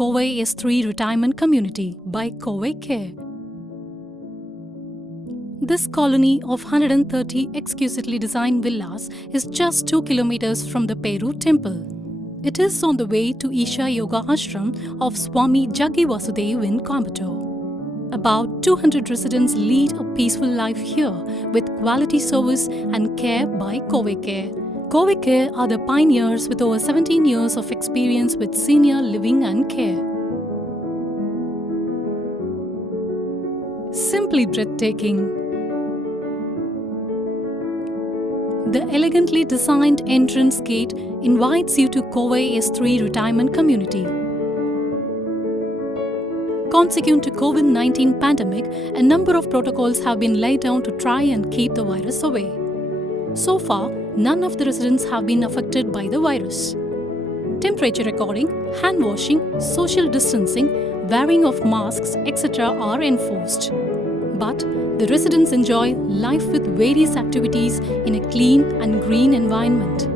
Covey S3 Retirement Community by Covey Care. This colony of 130 exquisitely designed villas is just 2 kilometers from the Peru temple. It is on the way to Isha Yoga Ashram of Swami Jaggi Vasudev in Coimbatore. About 200 residents lead a peaceful life here with quality service and care by Covey Care. Covey Care are the pioneers with over 17 years of experience with senior living and care. Simply breathtaking. The elegantly designed entrance gate invites you to Covey S3 Retirement Community. Consequent to COVID-19 pandemic, a number of protocols have been laid down to try and keep the virus away. So far, none of the residents have been affected by the virus. Temperature recording, hand washing, social distancing, wearing of masks, etc. are enforced. But the residents enjoy life with various activities in a clean and green environment.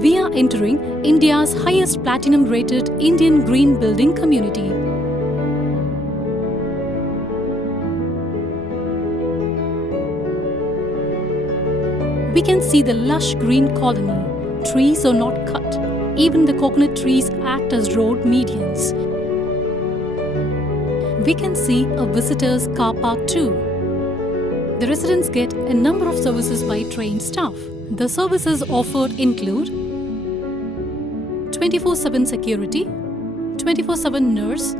We are entering India's highest platinum-rated Indian green building community. We can see the lush green colony. Trees are not cut. Even the coconut trees act as road medians. We can see a visitor's car park too. The residents get a number of services by trained staff. The services offered include 24/7 security, 24/7 nurse,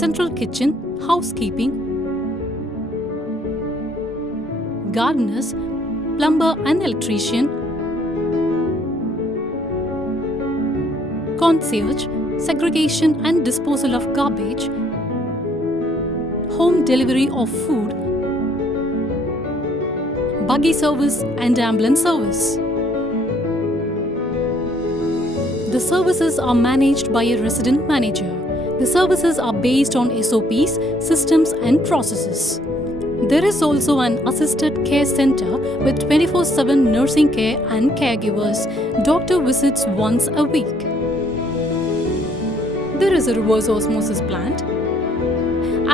central kitchen, housekeeping, gardeners, plumber and electrician, concierge, segregation and disposal of garbage, home delivery of food, buggy service and ambulance service. The services are managed by a resident manager. The services are based on SOPs, systems and processes. There is also an assisted care center with 24/7 nursing care and caregivers. Doctor visits once a week. There is a reverse osmosis plant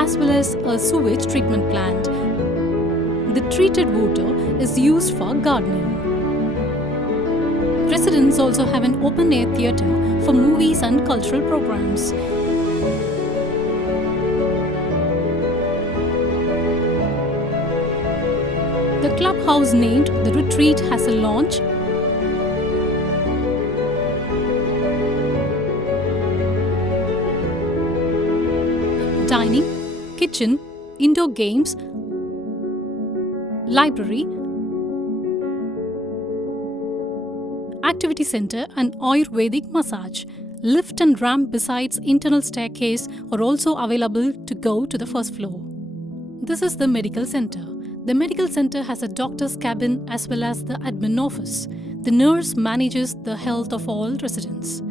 as well as a sewage treatment plant. The treated water is used for gardening. Residents also have an open-air theatre for movies and cultural programs. The clubhouse named The Retreat has a lounge, dining, kitchen, indoor games, library, activity center and Ayurvedic massage. Lift and ramp besides internal staircase are also available to go to the first floor. This is the medical center. The medical center has a doctor's cabin as well as the admin office. The nurse manages the health of all residents.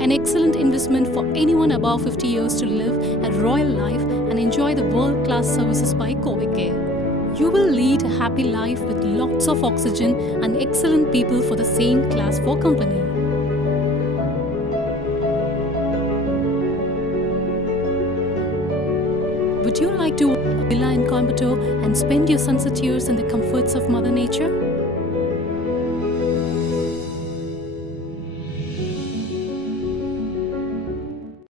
An excellent investment for anyone above 50 years to live a royal life and enjoy the world-class services by Covey Care. You will lead a happy life with lots of oxygen and excellent people for the same class 4 company. Would you like to own a villa in Coimbatore and spend your sunset years in the comforts of Mother Nature?